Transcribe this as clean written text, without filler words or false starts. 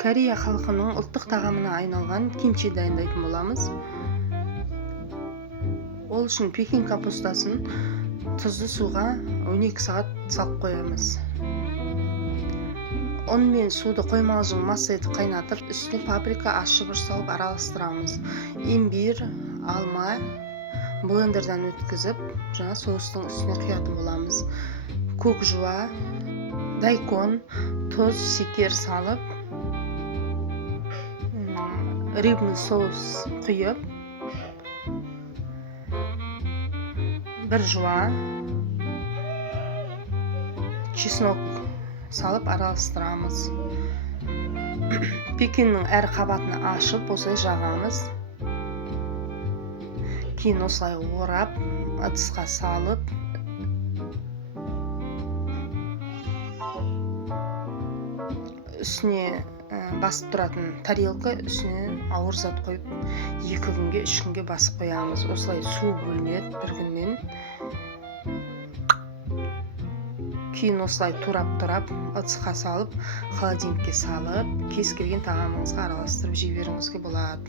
Корея халқының ұлттық тағамына айналған кимчи дайындайтын боламыз. Ол үшін пекин капустасын тұзды суға 12 сағат салып қоямыз. Он мен суды қоймалжың масса етіп қайнатып, үстіне паприка, ащы бұрыш салып араластырамыз. Имбир, алма блендерден өткізіп, жаңа соустың үстіне құятын боламыз. Көк жуа, дайкон, тұз, секер салып, рибный соус құйып, бір жуа, чеснок салып араластырамыз. Пекиннің әр қабатını ашып, осылай жағамыз. Кейін осылай орап, ыдысқа салып, үстіне басып тұратын тарелка, үстіне ауыр зат қойып, 2 күнге, 3 күнге басып қоямыз. Осылай су бөлінеді бір күннен. Кейін осылай турап, ыдысқа салып, холодильникке салып, кез келген тағамыңызға араластырып жей беруіңізге болады.